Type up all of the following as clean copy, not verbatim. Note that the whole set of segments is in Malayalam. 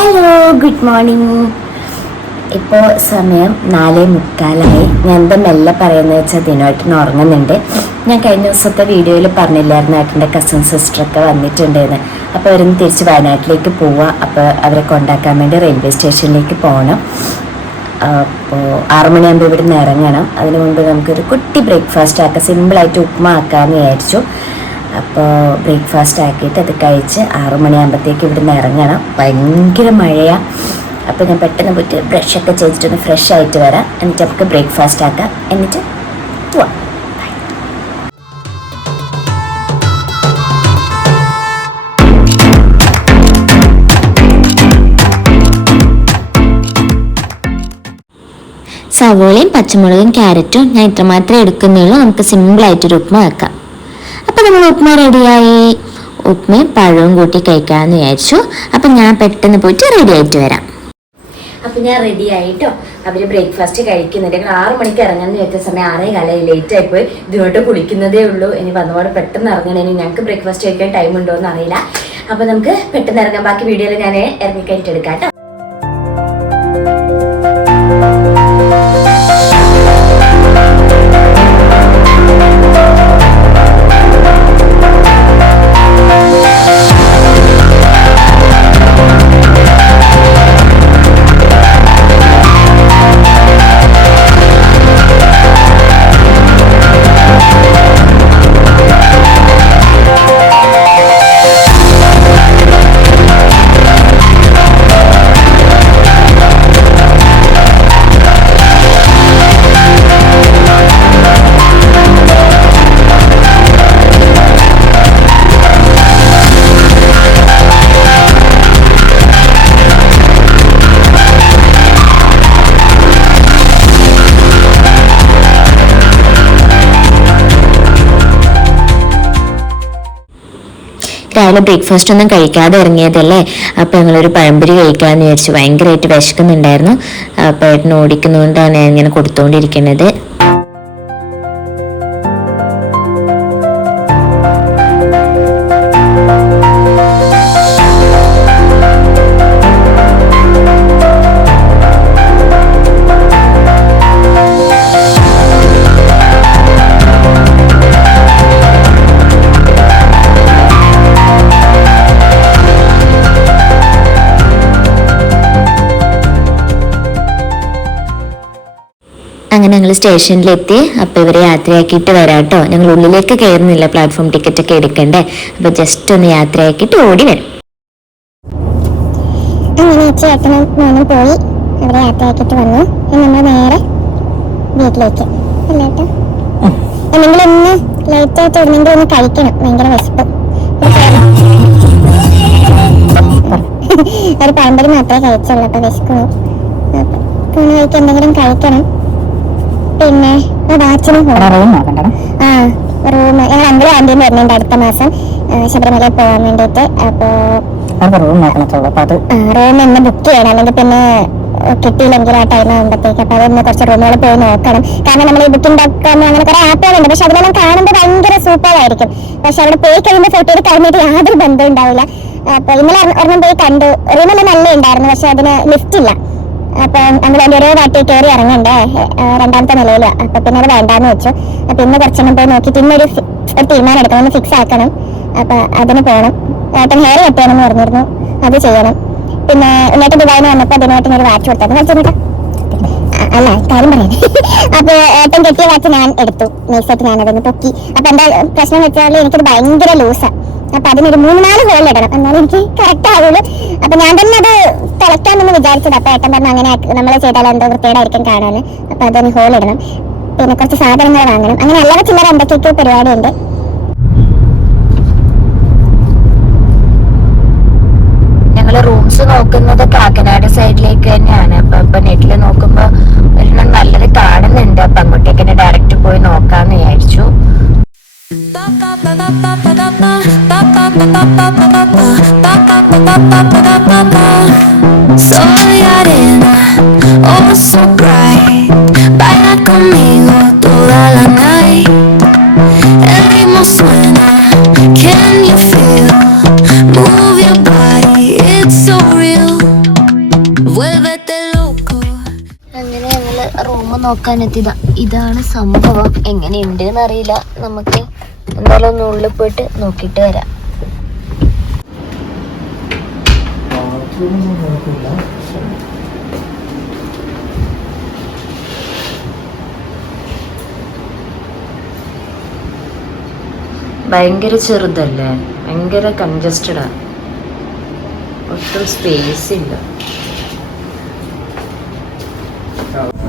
Hello, good morning. ഇപ്പോൾ സമയം 4:45. ഞാൻ എന്താ മെല്ലെ പറയുന്നത് വെച്ചാൽ ദിനേട്ടൻ ഉറങ്ങുന്നുണ്ട്. ഞാൻ കഴിഞ്ഞ ദിവസത്തെ വീഡിയോയിൽ പറഞ്ഞില്ലായിരുന്നു ഏട്ടൻ്റെ കസിൻ സിസ്റ്ററൊക്കെ വന്നിട്ടുണ്ടെന്ന്. അപ്പോൾ അവരൊന്ന് തിരിച്ച് വയനാട്ടിലേക്ക് പോവുക. അപ്പോൾ അവരെ കൊണ്ടാക്കാൻ വേണ്ടി റെയിൽവേ സ്റ്റേഷനിലേക്ക് പോകണം. അപ്പോൾ 6 മണിയാകുമ്പോൾ ഇവിടെ നിന്ന് ഇറങ്ങണം. അതിന് മുമ്പ് നമുക്കൊരു കുട്ടി ബ്രേക്ക്ഫാസ്റ്റ് ആക്കാം, സിമ്പിളായിട്ട് ഉപ്മാ ആക്കാമെന്ന് വിചാരിച്ചു. അപ്പോൾ ബ്രേക്ക്ഫാസ്റ്റ് ആക്കിയിട്ട് അത് കഴിച്ച് 6 മണിയാകുമ്പോഴത്തേക്ക് ഇവിടെ നിന്ന് ഇറങ്ങണം. ഭയങ്കര മഴയാണ്. അപ്പോൾ ഞാൻ പെട്ടെന്ന് പോയിട്ട് ബ്രഷൊക്കെ ചെയ്തിട്ടൊന്ന് ഫ്രഷ് ആയിട്ട് വരാം. എന്നിട്ട് നമുക്ക് ബ്രേക്ക്ഫാസ്റ്റ് ആക്കാം, എന്നിട്ട് പോവാം. സവോളയും പച്ചമുളകും ക്യാരറ്റും ഞാൻ ഇത്രമാത്രമേ എടുക്കുന്നുള്ളൂ. നമുക്ക് സിമ്പിളായിട്ടൊരു ഉപ്മ വെക്കാം. അപ്പോൾ നമ്മൾ ഉപ്മ റെഡിയായി. ഉപ്മയും പഴവും കൂട്ടി കഴിക്കാമെന്ന് വിചാരിച്ചു. അപ്പം ഞാൻ പെട്ടെന്ന് പോയിട്ട് റെഡി ആയിട്ട് വരാം. അപ്പം ഞാൻ റെഡി ആയിട്ടോ. അവർ ബ്രേക്ക്ഫാസ്റ്റ് കഴിക്കുന്നുണ്ട്. ഞങ്ങൾ 6 മണിക്ക് ഇറങ്ങാമെന്ന് വെച്ച സമയം 6:15 ലേറ്റ് ആയിപ്പോയി. ഇതിനോട്ട് കുളിക്കുന്നതേ ഉള്ളൂ. ഇനി വന്നപാട് പെട്ടെന്ന് ഇറങ്ങണം. ഇനി ഞങ്ങൾക്ക് ബ്രേക്ക്ഫാസ്റ്റ് കഴിക്കാൻ ടൈം ഉണ്ടോ എന്ന് അറിയില്ല. അപ്പം നമുക്ക് പെട്ടെന്ന് ഇറങ്ങാം. ബാക്കി വീഡിയോയിൽ ഞാൻ ഇറങ്ങിക്കഴിഞ്ഞിട്ട് എടുക്കാം കേട്ടോ. രാവിലെ ബ്രേക്ക്ഫാസ്റ്റ് ഒന്നും കഴിക്കാതെ ഇറങ്ങിയതല്ലേ. അപ്പോൾ ഞങ്ങളൊരു പഴംപൊരി കഴിക്കാമെന്ന് വിചാരിച്ചു. ഭയങ്കരമായിട്ട് വിശക്കുന്നുണ്ടായിരുന്നു. അപ്പോൾ ഏട്ടൻ ഓടിക്കുന്നതുകൊണ്ടാണ് ഞാൻ ഇങ്ങനെ കൊടുത്തുകൊണ്ടിരിക്കുന്നത്. അങ്ങനെ ഞങ്ങൾ സ്റ്റേഷനിലെത്തി. അപ്പോൾ ഇവരെ യാത്രയാക്കിയിട്ട് വരാം കേട്ടോ. ഞങ്ങൾ ഉള്ളിലേക്ക് കയറുന്നില്ല, പ്ലാറ്റ്ഫോം ടിക്കറ്റ് ഒക്കെ എടുക്കണ്ടേ. അപ്പോൾ ജസ്റ്റ് ഒന്ന് യാത്രയാക്കിയിട്ട് ഓടി വരും. അങ്ങനെ ചേട്ടനും മോനും പോയി അവരെ യാത്രയാക്കിയിട്ട് വന്നു. നമ്മൾ നേരെ വീട്ടിലേക്ക് അല്ലേ കേട്ടോ. എന്തെങ്കിലും ഒന്ന് ലൈറ്റായിട്ട് എന്തെങ്കിലും ഒന്ന് കഴിക്കണം. ഭയങ്കര വിശപ്പ്. ഒരു പഴംപൊരി മാത്രമേ കഴിച്ചുള്ളൂ. അപ്പോൾ വിശക്കുന്നു. അപ്പോൾ കഴിക്കാൻ എന്തെങ്കിലും കഴിക്കണം. പിന്നെ വാച്ചിനും റൂം ഞങ്ങൾ അങ്കിളും ആന്റിയും വരുന്നുണ്ട് അടുത്ത മാസം ശബരിമലയിൽ പോകാൻ വേണ്ടിയിട്ട്. അപ്പോൾ റൂം ഇന്ന് ബുക്ക് ചെയ്യണം, അല്ലെങ്കിൽ പിന്നെ കിട്ടിയില്ലെങ്കിൽ ആ ടൈം ആകുമ്പോഴത്തേക്ക്. അപ്പോൾ അതൊന്ന് കുറച്ച് റൂമുകൾ പോയി നോക്കണം. കാരണം നമ്മൾ ഈ ബുക്കിംഗ്.com അങ്ങനെ കുറെ ആപ്പുകളുണ്ട്. പക്ഷെ അതിലെല്ലാം കാണുമ്പോൾ ഭയങ്കര സൂപ്പറായിരിക്കും. പക്ഷെ അവിടെ പോയി കഴിയുമ്പോൾ ഫോട്ടോയിൽ കഴിഞ്ഞിട്ട് യാതൊരു ബന്ധവും ഉണ്ടാവില്ല. അപ്പോൾ ഇന്നലെ ഒരെണ്ണം പോയി കണ്ടു. റൂമെല്ലാം നല്ല ഉണ്ടായിരുന്നു, പക്ഷെ അതിന് ലിഫ്റ്റ് ഇല്ല. അപ്പൊ നമ്മൾ അതിന്റെ ഓരോ വാട്ടി കയറി ഇറങ്ങണ്ടേ, 2ാമത്തെ നിലയില്. അപ്പൊ പിന്നെ അത് വേണ്ടാന്ന് വെച്ചു. അപ്പൊ ഇന്ന് കുറച്ചെണ്ണം പോയി നോക്കിയിട്ട് ഇന്നൊരു തീരുമാനം എടുക്കണം, ഒന്ന് ഫിക്സ് ആക്കണം. അപ്പൊ അതിന് പോകണം. ഏട്ടൻ ഹെയർ കട്ട് ചെയ്യണമെന്ന് പറഞ്ഞിരുന്നു, അത് ചെയ്യണം. പിന്നെ ഉണ്ണേട്ടൻ ദുബായിന്ന് വന്നപ്പോ അതിനായിട്ട് ഒരു വാച്ച് കൊടുത്തായിരുന്നു. അല്ല കാര്യം പറയാൻ അപ്പൊ ഏട്ടൻ കെട്ടിയ വാച്ച് ഞാൻ എടുത്തു. നൈസായിട്ട് ഞാൻ അതൊന്ന് പൊക്കി. അപ്പൊ എന്താ പ്രശ്നം വെച്ചാൽ എനിക്കത് ഭയങ്കര ലൂസാ. അപ്പൊ അതിനൊരു 3-4 ഹോൾ ഇടണം, എന്നാലും എനിക്ക് കറക്റ്റ് ആവുള്ളൂ. അപ്പൊ ഞാൻ തന്നെ അത് തിളയ്ക്കാമെന്ന് വിചാരിച്ചത്. അപ്പൊ ഏട്ടൻ പറഞ്ഞു അങ്ങനെ നമ്മൾ ചെയ്താൽ എന്തോ വൃത്തികേടായിരിക്കും കാണാന്. അപ്പൊ അതിന് ഹോൾ ഇടണം. പിന്നെ കുറച്ച് സാധനങ്ങൾ വാങ്ങണം. അങ്ങനെ അല്ലാതെ ചില്ലറ എന്തൊക്കെയൊക്കെ പരിപാടിയുണ്ട്. ഞങ്ങള് റൂംസ് നോക്കുന്നത് കാക്കനാട് സൈഡിലേക്ക് തന്നെയാണ്. അപ്പൊ നെറ്റില് നോക്കുമ്പോ ഒരെണ്ണം നല്ലത് കാണുന്നുണ്ട്. അപ്പൊ അങ്ങോട്ടേക്ക് തന്നെ ഡയറക്റ്റ് പോയി നോക്കാന്ന് വിചാരിച്ചു. Soy arena, oh so bright. Baila conmigo toda la night. El ritmo suena, can you feel? Move your body, it's so real. Room നോക്കാനെത്തിയതാ. ഇതാണ് സംഭവം. എങ്ങനെയുണ്ട് എന്നറിയില്ല. നമുക്ക് എന്തായാലും ഒന്ന് ഉള്ളിൽ പോയിട്ട് നോക്കിയിട്ട് വരാം. ഭയങ്കര ചെറുതല്ലേ, ഭയങ്കര കൺജസ്റ്റഡാ, ഒട്ടും സ്പേസ് ഇല്ല.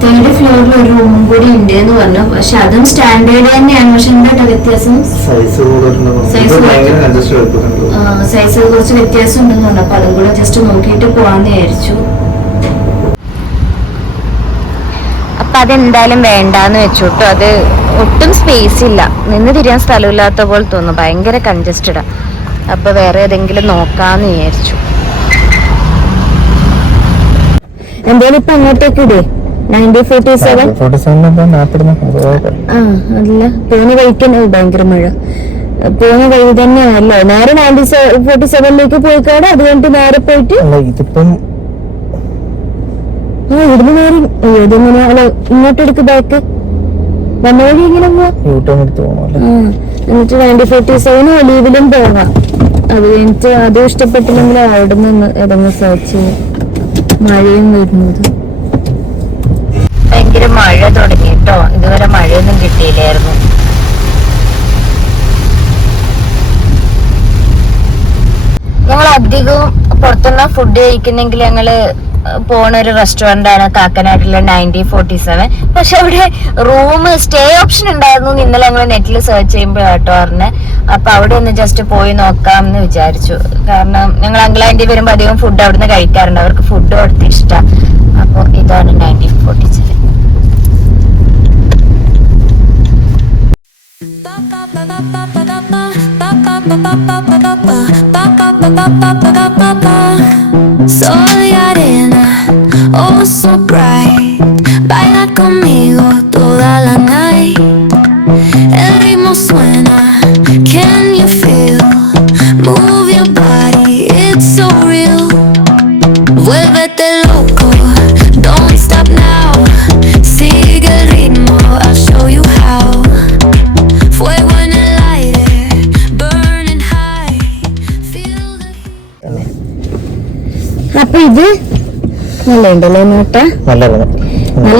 3rd ഫ്ലോറിൽ ഒരു റൂമും കൂടി ഉണ്ട് എന്ന് പറഞ്ഞു. പക്ഷെ അതും സ്റ്റാൻഡേർഡ് തന്നെയാണ്. പക്ഷെ എന്താ വ്യത്യാസം? സൈസ് കുറച്ച് വ്യത്യാസം ഉണ്ടെന്ന് പറഞ്ഞു. അപ്പൊ അതും കൂടെ ജസ്റ്റ് നോക്കിയിട്ട് പോവാന്ന് വിചാരിച്ചു. അപ്പൊ അതെന്തായാലും വേണ്ടാന്ന് വെച്ചു കേട്ടോ. അത് ഒട്ടും സ്പേസ് ഇല്ല, നിന്ന് തിരിയാൻ സ്ഥലമില്ലാത്ത പോലെ തോന്നുന്നു, ഭയങ്കര കൺജസ്റ്റഡാ. അപ്പൊ വേറെ ഏതെങ്കിലും നോക്കാന്ന് വിചാരിച്ചു. എന്തായാലും ഇപ്പൊ അങ്ങോട്ടേക്ക് ഇടേ 9047 അതല്ല പോണ വഴിക്ക് ഭയങ്കര മഴ. പോണ വഴി തന്നെയാണല്ലോ. നേരെ 9047ലേക്ക് പോയിക്കാട്. അത് കഴിഞ്ഞിട്ട് നേരെ പോയിട്ട് ഇവിടുന്ന് നേരെ ഏതെങ്ങനെ അല്ല ഇങ്ങോട്ടെടുക്ക് ബാക്ക് വന്ന വഴി ഇങ്ങനെ പോവാ. എന്നിട്ട് 9047 ഒലീവിലും പോകാം. അത് കഴിഞ്ഞിട്ട് അതും ഇഷ്ടപ്പെട്ടില്ലെങ്കിൽ അവിടെ നിന്ന് ഏതെങ്കിലും സെർച്ച് ചെയ്യും. മഴയും വരുന്നത് ഭയങ്കര മഴ തുടങ്ങി കേട്ടോ. ഇതുവരെ മഴയൊന്നും കിട്ടിയില്ലായിരുന്നു. ഞങ്ങൾ അധികവും പുറത്തുനിന്ന് ഫുഡ് കഴിക്കുന്നെങ്കിൽ ഞങ്ങള് പോണ ഒരു റെസ്റ്റോറന്റ് ആണ് കാക്കനാട്ടിലെ 9047. പക്ഷെ അവിടെ റൂം സ്റ്റേ ഓപ്ഷൻ ഉണ്ടായിരുന്നു. ഇന്നലെ ഞങ്ങൾ നെറ്റിൽ സെർച്ച് ചെയ്യുമ്പോൾ കേട്ടോ പറഞ്ഞ്. അപ്പൊ അവിടെ ഒന്ന് ജസ്റ്റ് പോയി നോക്കാം എന്ന് വിചാരിച്ചു. കാരണം ഞങ്ങൾ അങ്കിളാൻറ്റി വരുമ്പോ അധികം ഫുഡ് അവിടുന്ന് കഴിക്കാറുണ്ട്. അവർക്ക് ഫുഡ് അവിടുത്തെ ഇഷ്ടം. അപ്പൊ ഇതാണ് 9047. Sol y arena, oh so bright. Baila conmigo toda la night. El ritmo suena, can you feel? Move your body, it's so real. Vuélvete loco, don't stop now. Sigue el ritmo, I'll show you how. Fuego en el aire, burning high. Feel the heat. അപ്പൊ ഇത് നല്ല ഉണ്ടല്ലേ നോട്ട? നല്ല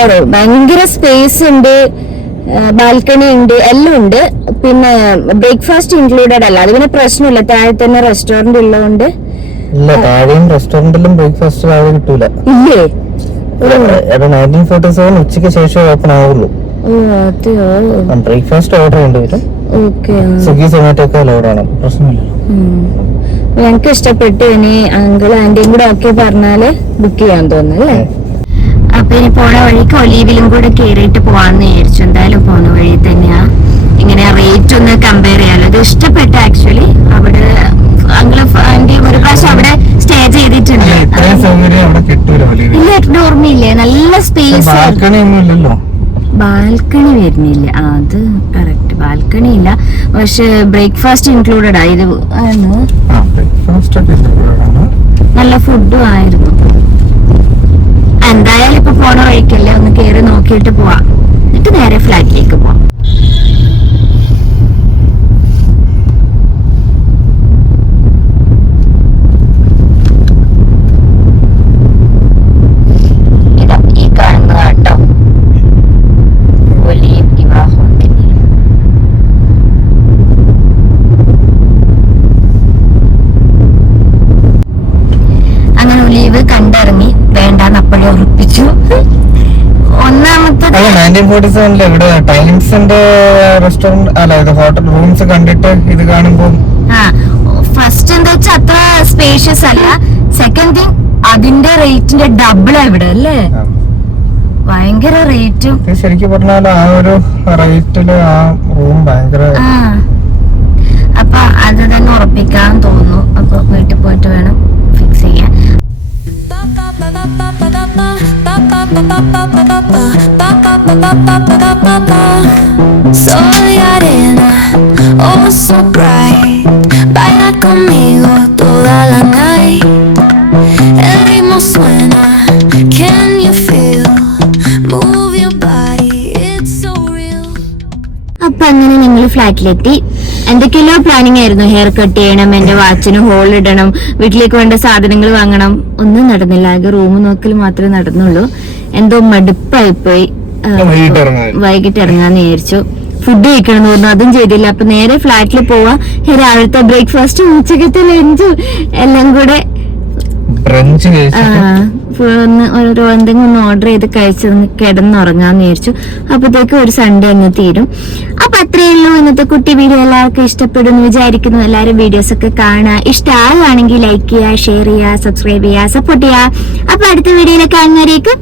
റൂം, ഭയങ്കര സ്പേസ് ഉണ്ട്, ബാൽക്കണി ഉണ്ട്, എല്ലാം ഉണ്ട്. പിന്നെ ബ്രേക്ക്ഫാസ്റ്റ് ഇൻക്ലൂഡഡ് അല്ല. അത് പിന്നെ പ്രശ്നമില്ല, താഴെ തന്നെ റെസ്റ്റോറന്റ് ഉള്ളതുകൊണ്ട്. റെസ്റ്റോറന്റിലും ബ്രേക്ക്ഫാസ്റ്റ് രാവിലെ കിട്ടൂല. ഇല്ലേ? 1947 ഉച്ചയ്ക്ക് ശേഷം ഓപ്പൺ ആവുള്ളൂ. ബ്രേക്ക്ഫാസ്റ്റ് ഓർഡർ ചെയ്യേണ്ടി വരും. സ്വിഗ്ഗി സൊമാറ്റോ ഒക്കെ ലോഡാണ്, പ്രശ്നമില്ല. ഞങ്ങക്ക് ഇഷ്ടപ്പെട്ടു. ഇനി അങ്കിൾ ആന്റിയും കൂടെ ഒക്കെ പറഞ്ഞാല് ബുക്ക് ചെയ്യാൻ തോന്നുന്നല്ലേ. അപ്പൊ ഇനി പോണ വഴിക്ക് ഒലീവിലും കൂടെ കേറിയിട്ട് പോവാന്ന് വിചാരിച്ചു. എന്തായാലും പോണ വഴി തന്നെയാ. ഇങ്ങനെ റേറ്റ് ഒന്ന് കമ്പയർ ചെയ്യാലോ. ഇത് ഇഷ്ടപ്പെട്ടു ആക്ച്വലി. അവിടെ അങ്കിള് ആന്റി ഒരു പ്രാവശ്യം അവിടെ സ്റ്റേ ചെയ്തിട്ടുണ്ട്. ഇല്ല, ഓർമ്മയില്ലേ? നല്ല സ്പേസ്. ബാൽക്കണി വരുന്നില്ല. അത് കറക്റ്റ്, ബാൽക്കണി ഇല്ല. പക്ഷെ ബ്രേക്ക്ഫാസ്റ്റ് ഇൻക്ലൂഡഡ് ആയത്. നല്ല ഫുഡും ആയിരുന്നു. എന്തായാലും ഇപ്പൊ പോണ വഴിക്കല്ലേ, ഒന്ന് കേറി നോക്കിയിട്ട് പോവാം. എന്നിട്ട് നേരെ ഫ്ലാറ്റിലേക്ക് പോവാം. കണ്ടിറങ്ങി, വേണ്ടാന്ന് അപ്പോഴേ ഉറപ്പിച്ചു. ഒന്നാമത്തെ 1947 ഇവിടെ ടൈംസിന്റെ റെസ്റ്റോറന്റ് അല്ല, ഇത് ഹോട്ടൽ റൂംസ് കണ്ടിട്ട് ഇത് കാണുമ്പോ ഫസ്റ്റ് എന്താ വെച്ചാൽ അത്ര സ്പേഷ്യസ് അല്ല. സെക്കൻഡ് തിങ്, അതിന്റെ റേറ്റിന്റെ ഡബിളാ ഇവിടെ അല്ലേ. ഭയങ്കര റേറ്റും. ശരിക്കും പറഞ്ഞാൽ ആ ഒരു റേറ്റില് ആ റൂം ഭയങ്കര. അപ്പൊ അത് തന്നെ ഉറപ്പിക്കാൻ തോന്നുന്നു. അപ്പൊ വീട്ടിൽ പോയിട്ട് വേണം ഫിക്സ് ചെയ്യാൻ. Sol y arena, oh so bright. Baila conmigo toda la night. El ritmo suena, can you feel? Move your ഫ്ലാറ്റിലെത്തി. എന്തൊക്കെയല്ലോ പ്ലാനിങ് ആയിരുന്നു. ഹെയർ കട്ട് ചെയ്യണം, എന്റെ വാച്ചിന് ഹോൾ ഇടണം, വീട്ടിലേക്ക് വേണ്ട സാധനങ്ങൾ വാങ്ങണം. ഒന്നും നടന്നില്ല. ആകെ റൂം നോക്കൽ മാത്രമേ നടന്നുള്ളൂ. എന്തോ മടുപ്പായിപ്പോയി. വൈകിട്ട് ഇറങ്ങാന്ന് വിചാരിച്ചു. ഫുഡ് കഴിക്കണം തോന്നുന്നു, അതും ചെയ്തില്ല. അപ്പൊ നേരെ ഫ്ലാറ്റിൽ പോവാ. രാവിലത്തെ ബ്രേക്ക്ഫാസ്റ്റും ഉച്ചക്കത്തെ ലഞ്ചും എല്ലാം കൂടെ എന്തെങ്കിലും ഒന്ന് ഓർഡർ ചെയ്ത് കഴിച്ചത് കിടന്നുറങ്ങാന്ന് വിചാരിച്ചു. അപ്പത്തേക്കും ഒരു സൺഡേ അങ്ങ് തീരും. അപ്പൊ അത്രയേ ഉള്ളൂ ഇന്നത്തെ കുട്ടി വീഡിയോ. എല്ലാവർക്കും ഇഷ്ടപ്പെടുന്നു വിചാരിക്കുന്നു. എല്ലാവരും വീഡിയോസ് ഒക്കെ കാണുക. ഇഷ്ടമാണെങ്കിൽ ലൈക്ക് ചെയ്യുക, ഷെയർ ചെയ്യുക, സബ്സ്ക്രൈബ് ചെയ്യുക, സപ്പോർട്ട് ചെയ്യുക. അപ്പൊ അടുത്ത വീഡിയോയിൽ കാണുന്നവരേക്കും